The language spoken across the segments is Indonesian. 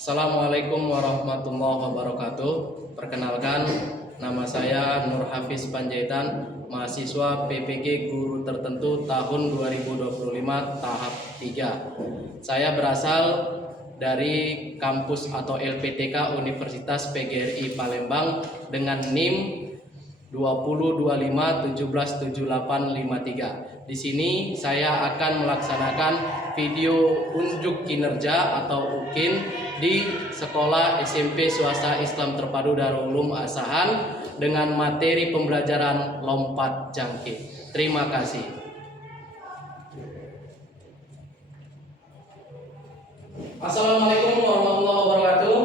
Assalamualaikum warahmatullahi wabarakatuh. Perkenalkan, nama saya Nur Hafiz Panjaitan, mahasiswa PPG Guru Tertentu tahun 2025 tahap 3. Saya berasal dari kampus atau LPTK Universitas PGRI Palembang dengan NIM 2025177853. Di sini saya akan melaksanakan video unjuk kinerja atau UKIN di Sekolah SMP Swasta Islam Terpadu Darul Ulum Asahan dengan materi pembelajaran lompat jangkit. Terima kasih. Assalamualaikum warahmatullahi wabarakatuh.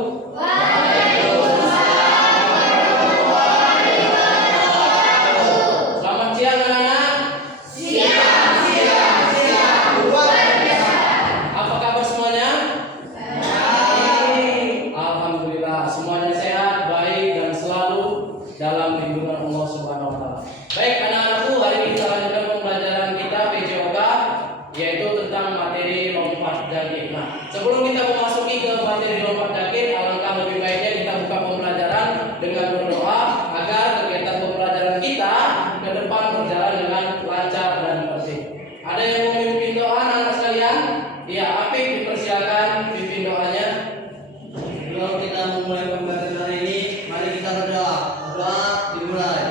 Selamat siang anak-anak. Apa kabar semuanya? Alhamdulillah, semuanya sehat, baik, dan selalu dalam lindungan Allah Subhanahu wa Ta'ala. Baik, anak-anakku, hari ini kita lanjutkan pembelajaran kita PJOK, yaitu tentang materi lompat jangkit. Nah, sebelum kita memasuki ke materi lompat jangkit, alangkah lebih baiknya kita buka pembelajaran dengan berdoa agar kegiatan pembelajaran kita ke depan berjalan dengan lancar dan bersih. Ada yang mau memimpin doa, anak-anak sekalian? Ya, Apik, dipersilakan pimpin doanya. Sebelum kita memulai pembelajaran hari ini, mari kita berdoa. Doa dimulai.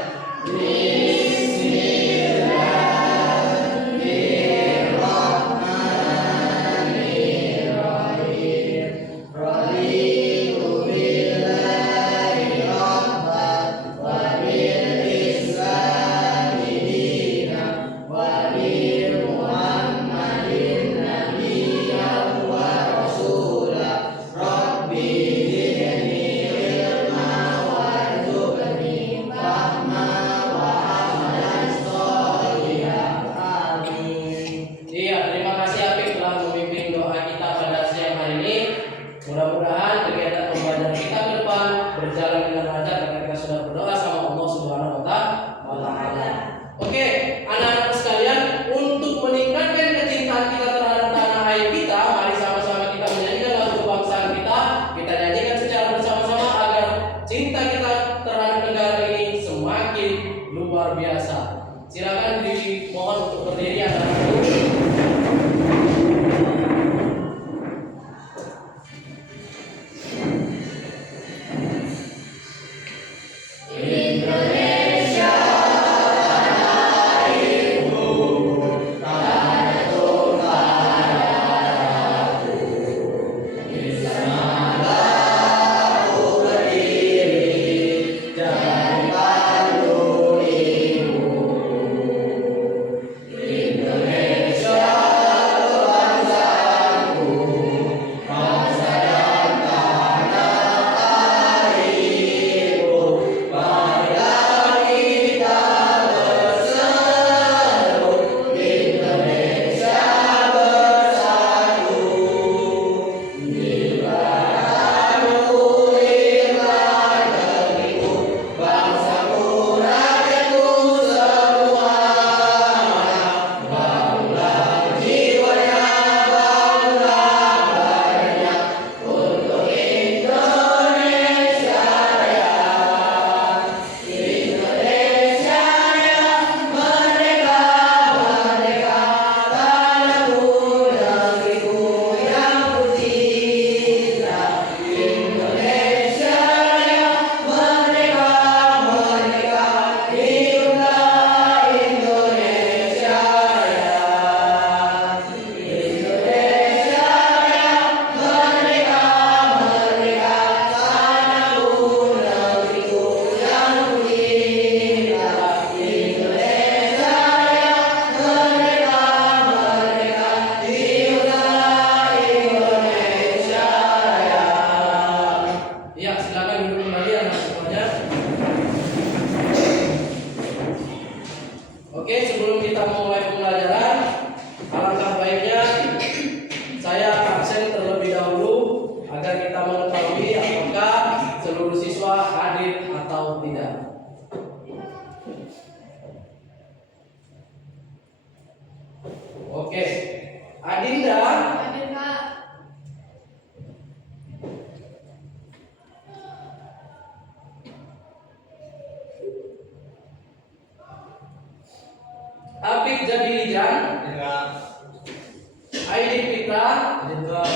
Fitra, Hadir Kak.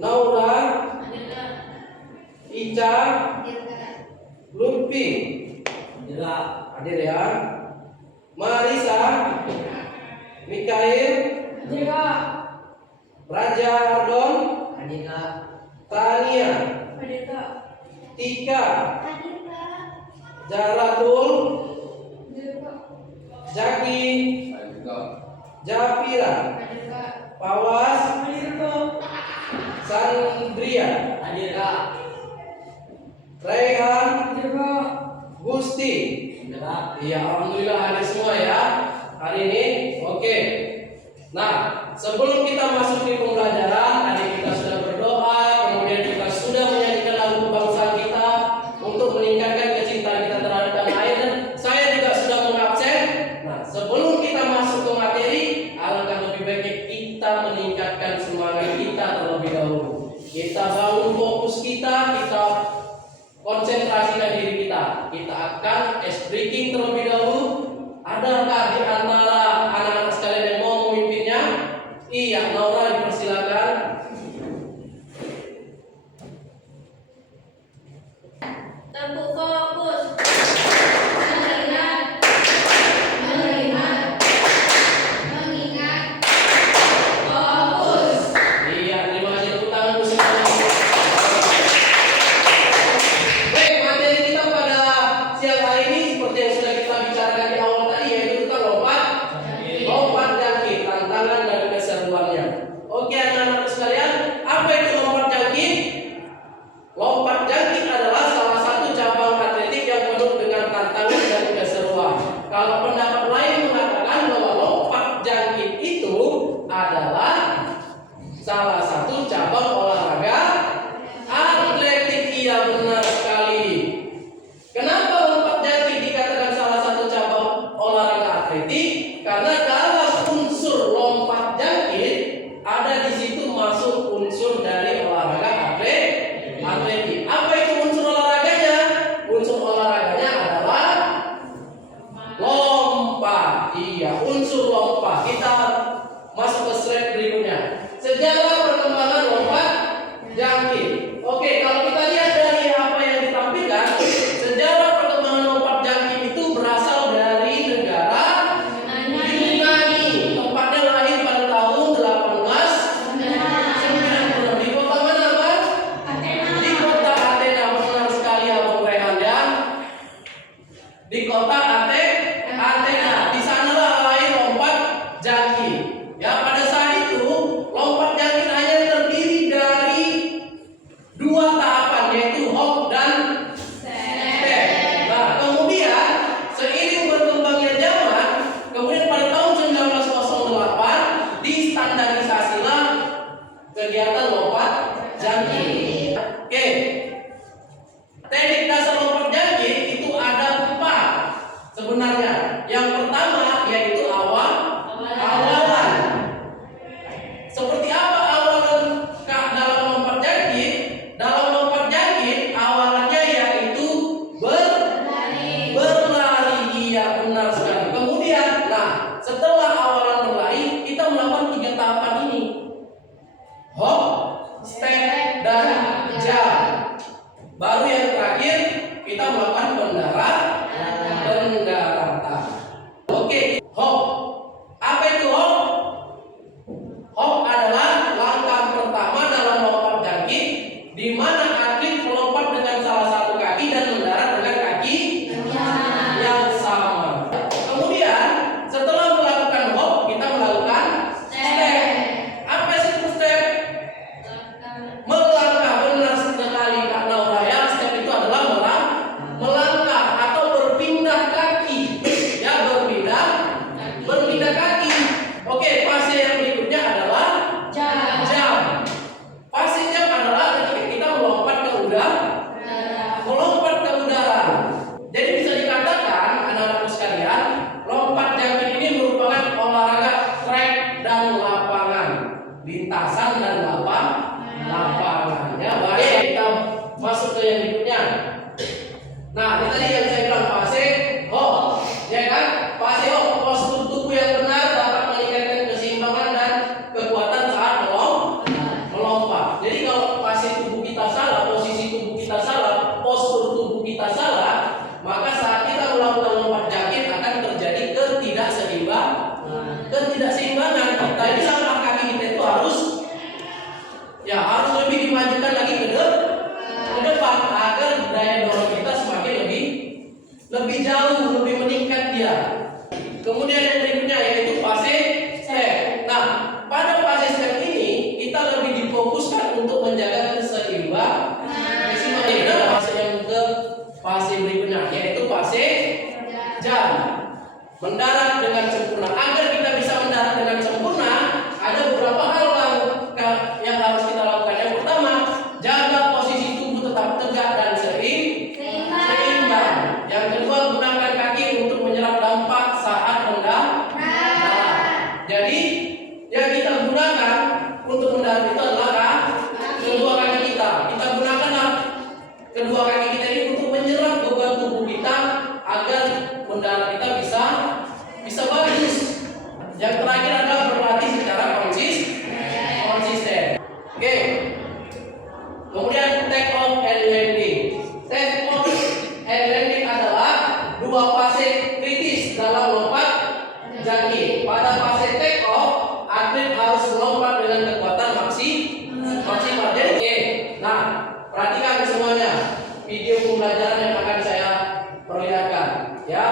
Naura, Hadir Kak. Ica, Hadir Kak. Lutfi. Hadir Kak. Hadir ya. Marisa, Mikael, Hadir Kak. Raja Ardon, Hadir Kak. Tania, Hadir Kak. Tika, Hadir Kak. Jaratul, Hadir Kak. Jaki, Hadir Kak. Japira, Hadir Kak. Pawas, Hadir Kak. Sandria, Hadir Kak. Raihan, Hadir Kak. Gusti. Hadir Kak. Iya, alhamdulillah hadir semua ya hari ini. Oke. Nah, sebelum kita masuk di pembelajaran, tadi kita sudah berdoa, kemudian kita sudah menyanyikan lagu kebangsaan kita untuk meningkatkan kecintaan kita terhadap tanah air, dan saya juga sudah mengabsen. Nah, sebelum kita masuk ke materi, alangkah lebih baiknya kita meningkatkan semangat kita terlebih dahulu. Kita bangun fokus kita konsentrasikan diri kita. Kita akan ice breaking terlebih dahulu. Adakah di antara anak-anak sekalian yang mau memimpinnya? Iya, Naura dipersilakan. Tempuh fokus. Mengingat. Melihat. Mengingat. Fokus. Iya, terima kasih tepuk tangan untuk semuanya. Baik, materi kita pada siang hari ini seperti yang sudah kita bicarakan di awal tadi, yaitu tentang lompat jangkit, tantangan dan keseruannya. Oke, anak-anak sekalian, apa itu lompat jangkit? Lompat jangkit adalah salah satu cabang atletik yang penuh dengan tantangan dan keseruan. Kalau pendapat lain mengatakan bahwa lompat jangkit itu adalah salah satu cabang olahraga atletik. Iya, benar sekali. Kenapa lompat jangkit dikatakan salah satu cabang olahraga atletik? Karena dalam unsur lompat jangkit ada di situ masuk unsur dari olahraga atletik. Apa itu unsur olahraganya? Unsur olahraganya adalah lompat. Iya, unsur lompat. Kita masuk ke slide berikutnya. Sejarah perkembangan lompat jangkit. Oke, kalau kita lihat dari apa yang ditampilkan, sejarah perkembangan lompat jangkit itu berasal dari negara Yunani. Tempatnya lahir pada tahun 1896. Di kota mana, Pak? Di kota Athena. Benar sekali Abang Rehan ya. Di kota Athena. Di sanalah lahir lompat jangkit. Ya, pada saat itu lompat jangkit hanya terdiri dari dua tahapan, yaitu hop dan step. Nah, kemudian seiring berkembangnya zaman, kemudian pada tahun 1908 distandarisasilah kegiatan lompat jangkit. Oke. Teknik dasar lompat jangkit itu ada 4 sebenarnya. Yang pertama yaitu awalan. Seperti apa awalan dalam lompat jangkit? Dalam lompat jangkit awalannya yaitu berlari. Iya, benar sekali. Kemudian, nah, setelah awalan berlari, kita melakukan 3 tahapan ini. Hop, step, dan jump. Baru yang terakhir kita melakukan pendaratan. Oke, hop. Apa itu hop? Hop adalah langkah pertama dalam lompat jangkit, di mana atlet melompat dengan salah satu kaki dan mendarat dengan kaki yang sama. Kemudian setelah melakukan hop, kita melakukan step. Apa itu step? Melangkah. Benar sekali Kak Naura ya. Step itu adalah melangkah atau berpindah kaki. Ya, berpindah kaki. Oke, fase yang berikutnya adalah jump. Fase jump adalah ketika kita melompat ke udara. Jadi bisa dikatakan anak-anakku sekalian, lompat jangkit ini merupakan olahraga track dan lapangan, lintasan dan lapangan. Ya, baik, kita masuk ke yang berikutnya. Nah, ini tadi yang saya bilang fase hop, ya kan? Fase hop, postur tubuh yang benar dapat meningkatkan keseimbangan dan kekuatan mendarat dengan sempurna. Agar kita bisa mendarat dengan sempurna, ada beberapa hal yang harus kita lakukan. Yang pertama, jaga posisi tubuh tetap tegak dan seimbang. Yang kedua, gunakan kaki untuk menyerap dampak saat mendarat. Jadi, yang kita gunakan untuk mendarat itu adalah kedua kaki kita. Kita gunakan kedua kaki kita ini untuk menyerap beban tubuh kita agar mendarat kita bisa bagus. Yang terakhir adalah berlatih secara konsisten. Oke. Kemudian take off and landing. Take off and landing adalah dua fase kritis dalam lompat jangkit. Pada fase take off, atlet harus melompat dengan kekuatan maksimal. Jadi, oke. Nah, perhatikan semuanya video pembelajaran yang akan saya perlihatkan, ya.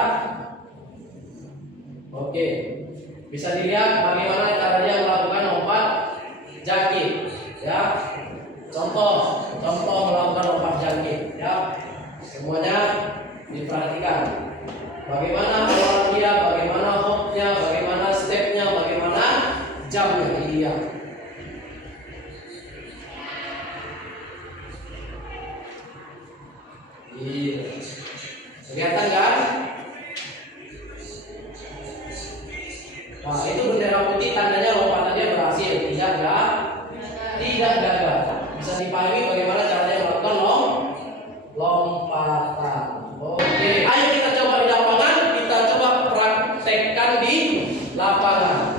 Oke, bisa dilihat bagaimana cara dia melakukan lompat jangkit, ya. Contoh melakukan lompat jangkit, ya. Semuanya diperhatikan. Bagaimana awal dia, bagaimana hopnya, bagaimana stepnya, bagaimana jamnya, iya. Iya. Kelihatan kan? Nah, itu bendera putih tandanya lompatannya berhasil, tidak gagal. Bisa dipahami bagaimana caranya melakukan lompatan. Oke, ayo kita coba di lapangan, kita coba praktekkan di lapangan.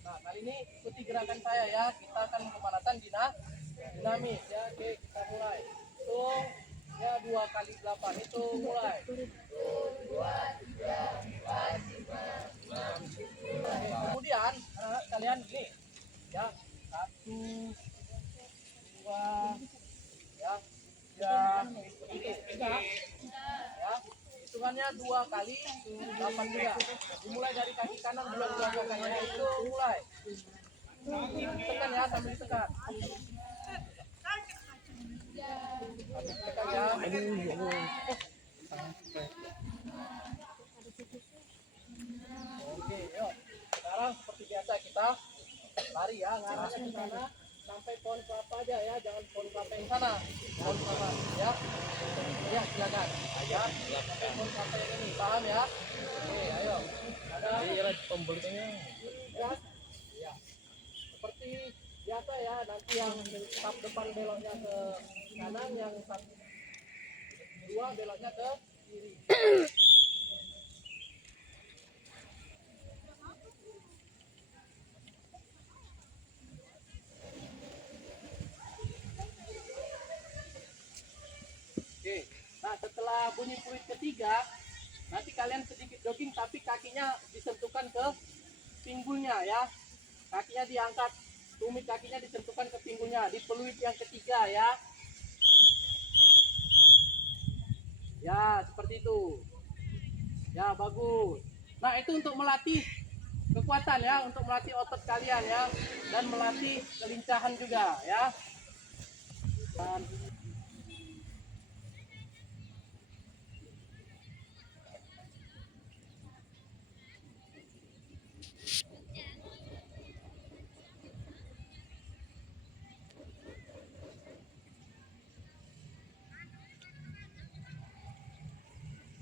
Nah, kali ini ikuti gerakan saya ya. Kita akan pemanasan dinamis ya. Oke, kita mulai. Hitung ya 2 kali 8 itu mulai. 2, 3, 4, 5, 6. Kemudian kalian ini ya 1, 2 ya 3 ya. Hitungannya 2 kali 8 juga. Dimulai dari kaki kanan bulan kakinya itu mulai. Tekan ya sambil ditekan. Sambil ditekan ya. Oke, yuk. Sekarang seperti biasa kita lari ya, ngarahnya ke sana sampai pohon kelapa aja ya, jangan pohon kelapa yang sana. Pohon kelapa ya. Ya, silakan. Ya, sampai pohon kelapa yang ini, paham ya? Oke, ayo. Ada pembelinya. Ya. Ya. Seperti biasa ya, nanti yang tahap depan beloknya ke kanan, yang tahap kedua beloknya ke kiri. Oke, nah setelah bunyi fluid ketiga, nanti kalian sedikit jogging tapi kakinya disentuhkan ke pinggulnya ya. Kakinya diangkat, tumit kakinya disentuhkan ke pinggulnya di fluid yang ketiga ya. Ya, seperti itu. Ya, bagus. Nah, itu untuk melatih kekuatan ya, untuk melatih otot kalian ya, dan melatih kelincahan juga ya. Dan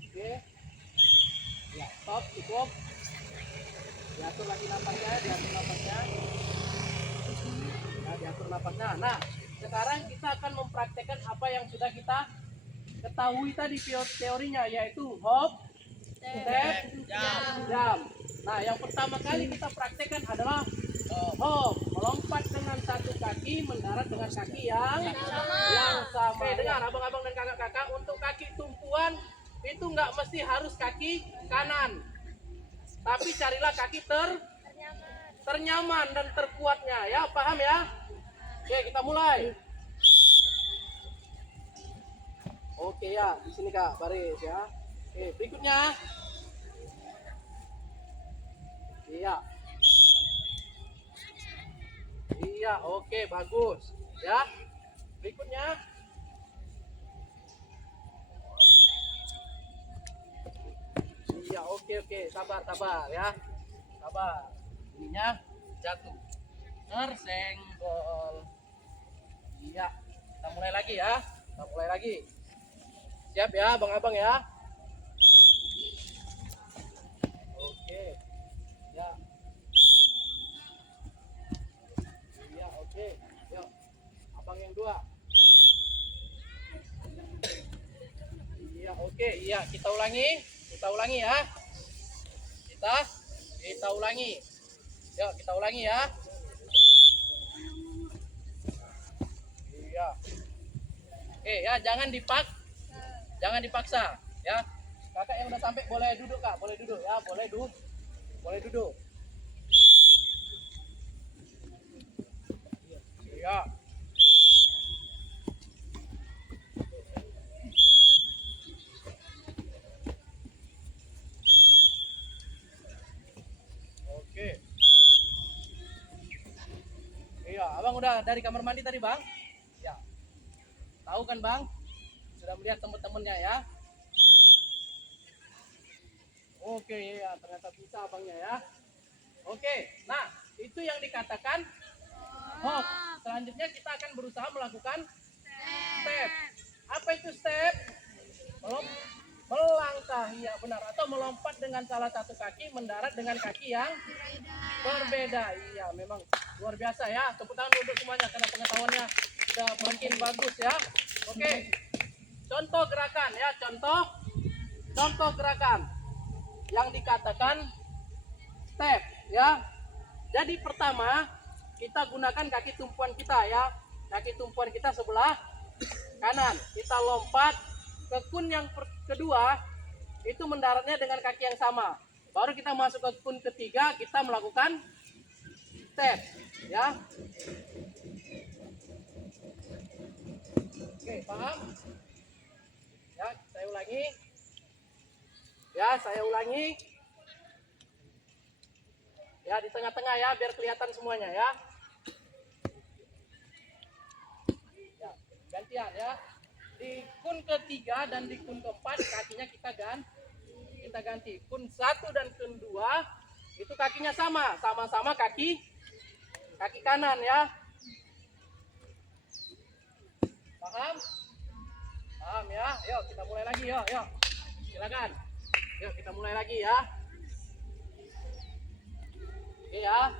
oke. Ya, stop, cukup. Diatur lagi napasnya, diatur napasnya. Nah, diatur napasnya. Nah, sekarang kita akan mempraktekkan apa yang sudah kita ketahui tadi teorinya, yaitu hop, step, jump. Nah, yang pertama kali kita praktekkan adalah hop, melompat dengan satu kaki, mendarat dengan kaki yang sama. Oke, dengar abang-abang dan kakak-kakak, untuk kaki tumpuan itu nggak mesti harus kaki kanan, tapi carilah kaki ternyaman dan terkuatnya ya, paham ya? Oke, kita mulai. Oke ya, di sini Kak, baris ya. Oke, berikutnya. Iya. Iya, oke, bagus. Ya. Berikutnya. Iya, oke, sabar ya. Sabar. Ininya jatuh. Tersenggol. Iya. Kita mulai lagi ya. Kita mulai lagi. Siap ya, abang-abang ya. Oke. Ya. Iya, oke. Yuk. Abang yang dua. Iya, oke. Iya, kita ulangi ya. Kita ulangi. Yuk, kita ulangi ya. Iya. Oke ya, jangan dipaksa ya. Kakak yang udah sampai boleh duduk Kak, boleh duduk ya, boleh duduk. Iya. Oke. Iya, abang udah dari kamar mandi tadi bang? Ya. Tahu kan bang? Sudah melihat teman-temannya ya? Oke, ya ternyata bisa abangnya ya. Oke, nah itu yang dikatakan hop. Selanjutnya kita akan berusaha melakukan step. Apa itu step? Melangkah, ya benar. Atau melompat dengan salah satu kaki, mendarat dengan kaki yang berbeda. Iya, memang luar biasa ya. Tepuk tangan untuk semuanya karena pengetahuannya sudah makin bagus ya. Oke, contoh gerakan ya, contoh gerakan yang dikatakan step ya. Jadi pertama kita gunakan kaki tumpuan kita ya. Kaki tumpuan kita sebelah kanan. Kita lompat ke kun yang kedua, itu mendaratnya dengan kaki yang sama. Baru kita masuk ke kun ketiga, kita melakukan step ya. Oke, paham? Ya, saya ulangi. Ya, di tengah-tengah ya, biar kelihatan semuanya ya. Ya, gantian ya. Di kun ketiga dan di kun keempat kakinya kita ganti. Kun 1 dan kun 2 itu kakinya sama-sama kaki kanan ya. Paham ya. Yuk kita mulai lagi yuk. Silakan. Yuk kita mulai lagi ya. Oke ya.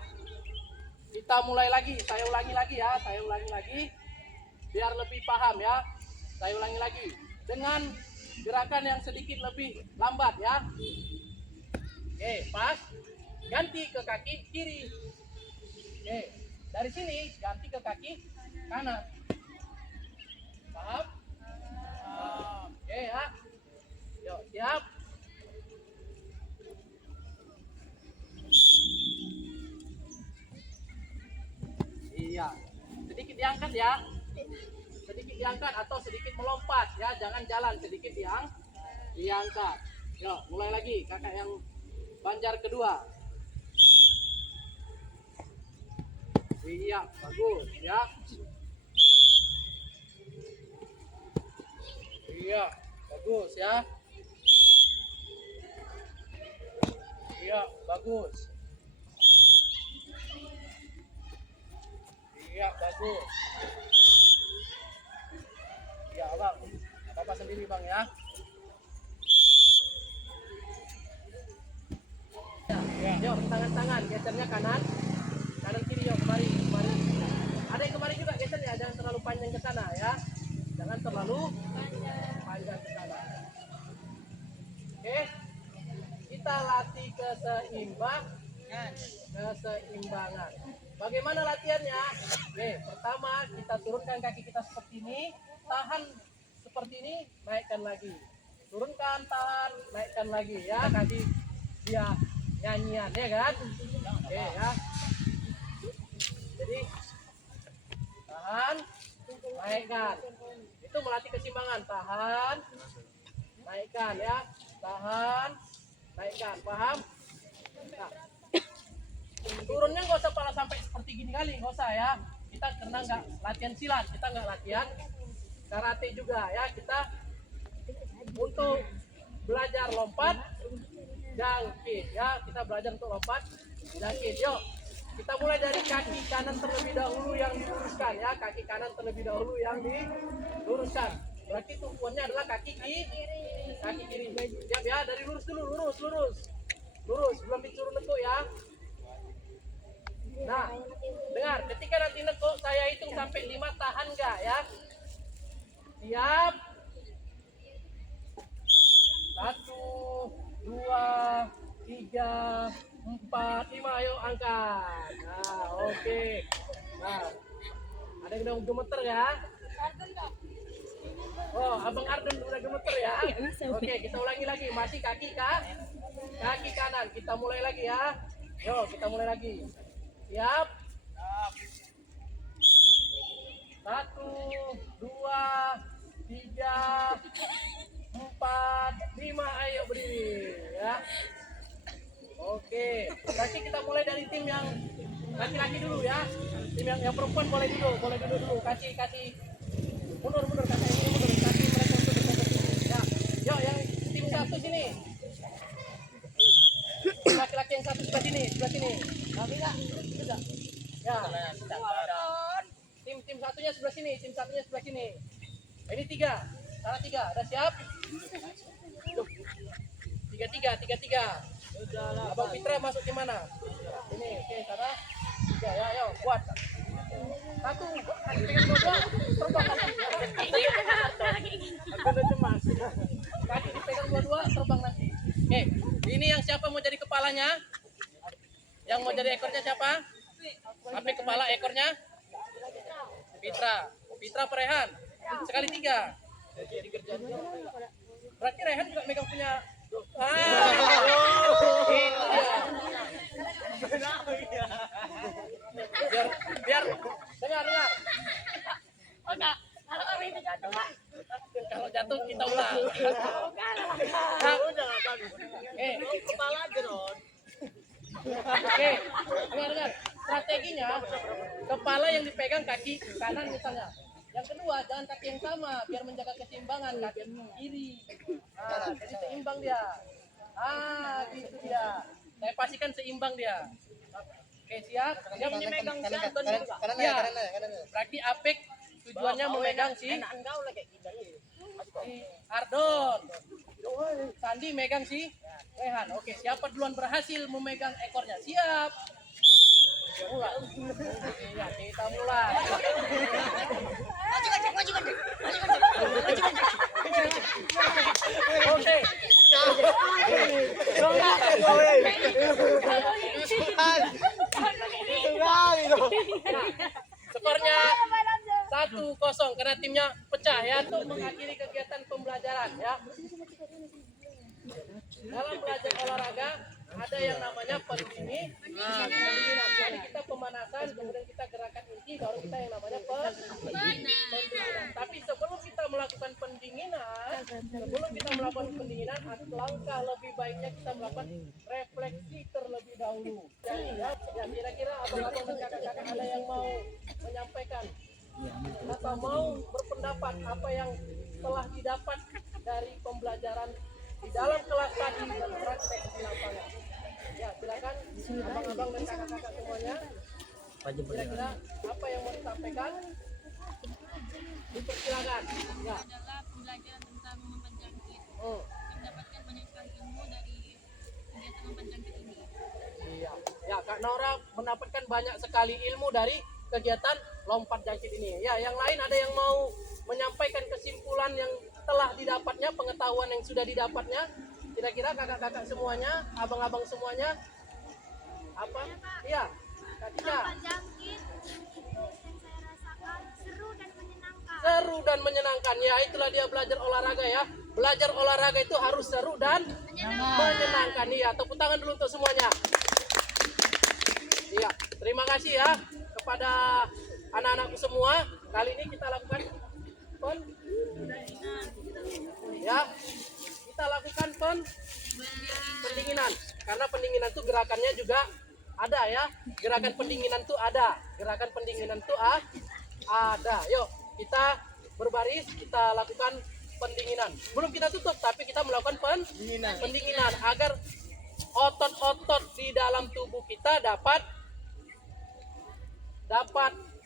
Kita mulai lagi. Saya ulangi lagi biar lebih paham ya. Saya ulangi lagi dengan gerakan yang sedikit lebih lambat ya. Oke, pas. Ganti ke kaki kiri. Oke, dari sini ganti ke kaki kanan. Paham? Oke ya. Yuk, siap. Iya. Sedikit diangkat ya. Sedikit diangkat atau sedikit melompat ya, jangan jalan, sedikit diangkat. Yuk, mulai lagi. Kakak yang banjar kedua. Iya, bagus ya. Iya, bagus ya. Iya, bagus. Iya, bagus. Iya, Bang. Bapak sendiri, Bang ya. Ya, yuk, tangan-tangan gesernya kanan. Kanan kiri yuk, kemari, kemari. Ada yang kemari juga geser ya, jangan terlalu panjang ke sana ya. Jangan terlalu panjang ke sana. Oke. Kita latih keseimbangan. Bagaimana latihannya? Oke, pertama kita turunkan kaki kita seperti ini, tahan seperti ini, naikkan lagi. Turunkan, tahan, naikkan lagi ya, kaki dia nyanyian ya kan? Oke ya. Jadi tahan, naikkan. Itu melatih keseimbangan. Tahan, naikkan ya. Tahan, naikkan. Paham? Nah, turunnya nggak usah pala sampai seperti gini kali, nggak usah ya. Kita karena nggak latihan silat, kita nggak latihan karate juga ya. Kita untuk belajar lompat, jangkit ya. Kita belajar untuk lompat, jangkit. Yuk, kita mulai dari kaki kanan terlebih dahulu yang diluruskan ya. Kaki kanan terlebih dahulu yang diluruskan. Berarti tumpuannya adalah kaki kiri. Kaki kiri. Siap ya, dari lurus dulu, lurus, belum disuruh nekuk ya. Nah, dengar, ketika nanti nekuk saya hitung sampai 5, tahan nggak ya? Siap. 1, 2, 3, 4, 5, ayo angkat. Nah, oke. Nah, ada yang udah gemeter ya? Oh, Abang Ardun udah gemeter ya? Oke, kita ulangi lagi. Masih kaki kanan. Kita mulai lagi ya. Yo, kita mulai lagi. Siap. 1, 2, 3, 4, 5, ayo berdiri ya. Oke, berarti kita mulai dari tim yang laki-laki dulu ya. Tim yang perempuan boleh duduk dulu. Kasih mundur kakak ini mundur. Kasih mereka untuk berkompetisi ya. Yo, yang tim satu sini. Laki-laki yang satu sebelah sini. Kami enggak? Sudah. Ya. Tim satunya sebelah sini. Ini 3. Salah 3. Udah siap? 3. Abang Fitra masuk di mana? Ini, oke, sana. 3 ya, ayo, buat. 1, pegang 2, terbang nanti. Aku udah cemas. Kaki dipegang 2, terbang nanti. Oke, ini yang siapa mau jadi kepalanya? Yang mau jadi ekornya siapa? Sampai kepala ekornya? Fitra Perehan. Sekali 3. Berarti Rehan juga megang punya. Biar dengar. Kalau jatuh kita ulang. Kepala aja dong. Oke, dengar. Strateginya kepala yang dipegang kaki kanan misalnya. Yang kedua, jangan kaki yang sama biar menjaga keseimbangan kaki kiri. Nah, jadi seimbang dia. Gitu dia. Saya pastikan seimbang dia. Oke, siap. Dia memegang si Ardon juga. Iya. Berarti Apek tujuannya memegang si Ardon. Sandi megang si Rehan. Oke, siapa duluan berhasil memegang ekornya? Siap. Mulai. Iya, kita mulai. Oke. Skornya 1-0 karena timnya pecah ya untuk mengakhiri kegiatan pembelajaran ya. Dalam belajar olahraga ada yang namanya pendinginan. Jadi kita pemanasan, kemudian kita gerakan inti, baru kita yang namanya pendinginan. Tapi sebelum kita melakukan pendinginan, sebelum kita melakukan pendinginan, langkah lebih baiknya kita melakukan refleksi terlebih dahulu. Jadi ya kira-kira abang-abang dan kakak-kakak ada yang mau menyampaikan atau mau berpendapat apa yang telah didapat dari pembelajaran di dalam kelas tadi dan praktek di lapangan. Ya silakan abang-abang dan kakak-kakak semuanya. Kira-kira apa yang mau disampaikan? Dipersilakan. Ya. Adalah pembelajaran tentang mempan jangkit. Oh. Mendapatkan banyak sekali ilmu dari kegiatan mempan jangkit ini. Iya. Ya, Kak Nora mendapatkan banyak sekali ilmu dari kegiatan lompat jangkit ini. Ya, yang lain ada yang mau menyampaikan kesimpulan yang telah didapatnya, pengetahuan yang sudah didapatnya? Kira-kira kakak-kakak semuanya, abang-abang semuanya? Apa? Iya. Kak Tika. Lompat jangkit yang saya rasakan seru dan menyenangkan. Seru dan menyenangkan. Ya, itulah dia belajar olahraga ya. Belajar olahraga itu harus seru dan menyenangkan. Iya, tepuk tangan dulu untuk semuanya. Iya, terima kasih ya kepada anak-anakku semua. Kali ini kita lakukan ya, kita lakukan pendinginan. Karena pendinginan itu gerakannya juga ada ya. Gerakan pendinginan itu ada. Gerakan pendinginan itu ada. Yuk, kita berbaris, kita lakukan pendinginan. Belum kita tutup, tapi kita melakukan pendinginan agar otot-otot di dalam tubuh kita dapat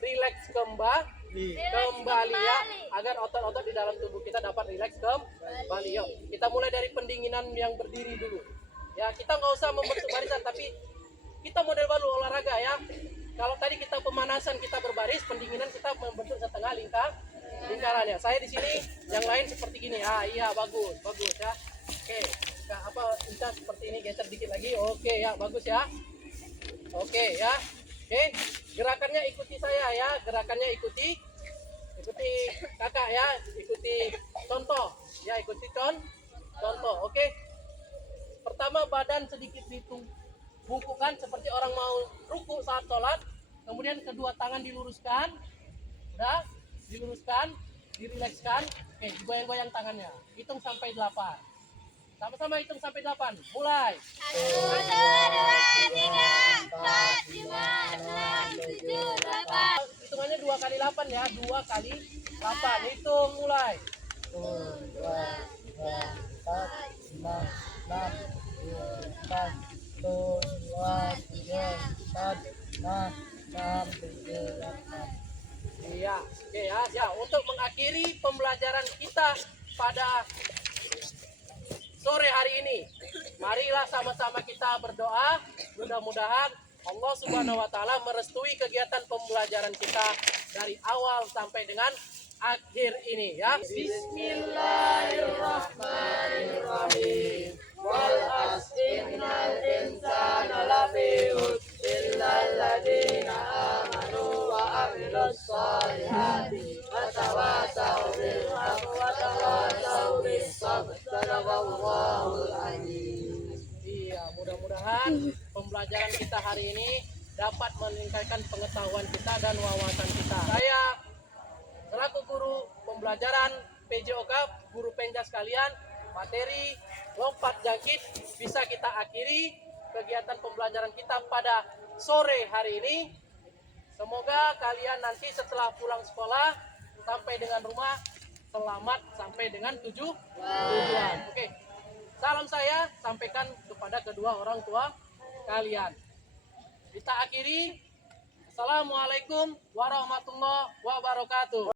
rileks kembali ya, agar otot-otot di dalam tubuh kita dapat rileks kembali. Yuk, kita mulai dari pendinginan yang berdiri dulu. Ya, kita nggak usah membentuk barisan, tapi kita model baru olahraga ya. Kalau tadi kita pemanasan, kita berbaris, pendinginan kita membentuk setengah lingkarannya. Saya di sini, yang lain seperti gini. Iya, bagus ya. Oke, kita seperti ini, geser dikit lagi. Oke ya, bagus ya. Oke ya. Oke, gerakannya ikuti saya ya. Gerakannya ikuti kakak ya. Ikuti contoh ya, ikuti contoh. Oke. Pertama, badan sedikit dibungkukkan seperti orang mau ruku saat sholat. Kemudian kedua tangan diluruskan. Udah, diluruskan, dirilekskan. Oke, goyang-goyang tangannya. Hitung sampai 8. Sama-sama hitung sampai 8. Mulai. 1, 2, 3, 4, 5, 6, 7, 8. Hitungannya 2 kali 8 ya. 2 kali 8. Hitung mulai. 1, 2, 3, 4, 5, 6, 7, 8. 1, 2, 3, 4, 5, 6, 7, 8. Iya, oke ya. Ya, untuk mengakhiri pembelajaran kita pada sore hari ini, marilah sama-sama kita berdoa. Mudah-mudahan Allah Subhanahu wa Ta'ala merestui kegiatan pembelajaran kita dari awal sampai dengan akhir ini ya. Bismillahirrahmanirrahim. Wal as'innal insana lafi khusr illal ladzina amanu wa amilus solihati wa tawassaw bil haqqi wa tawassaw bis sabr. Sadaqallahul azim. Iya, mudah-mudahan pembelajaran kita hari ini dapat meningkatkan pengetahuan kita dan wawasan kita. Saya selaku guru pembelajaran PJOK, guru penja sekalian, materi lompat jangkit bisa kita akhiri kegiatan pembelajaran kita pada sore hari ini. Semoga kalian nanti setelah pulang sekolah sampai dengan rumah selamat sampai dengan tujuan. Oke. Salam saya sampaikan kepada kedua orang tua kalian. Kita akhiri. Assalamualaikum warahmatullahi wabarakatuh.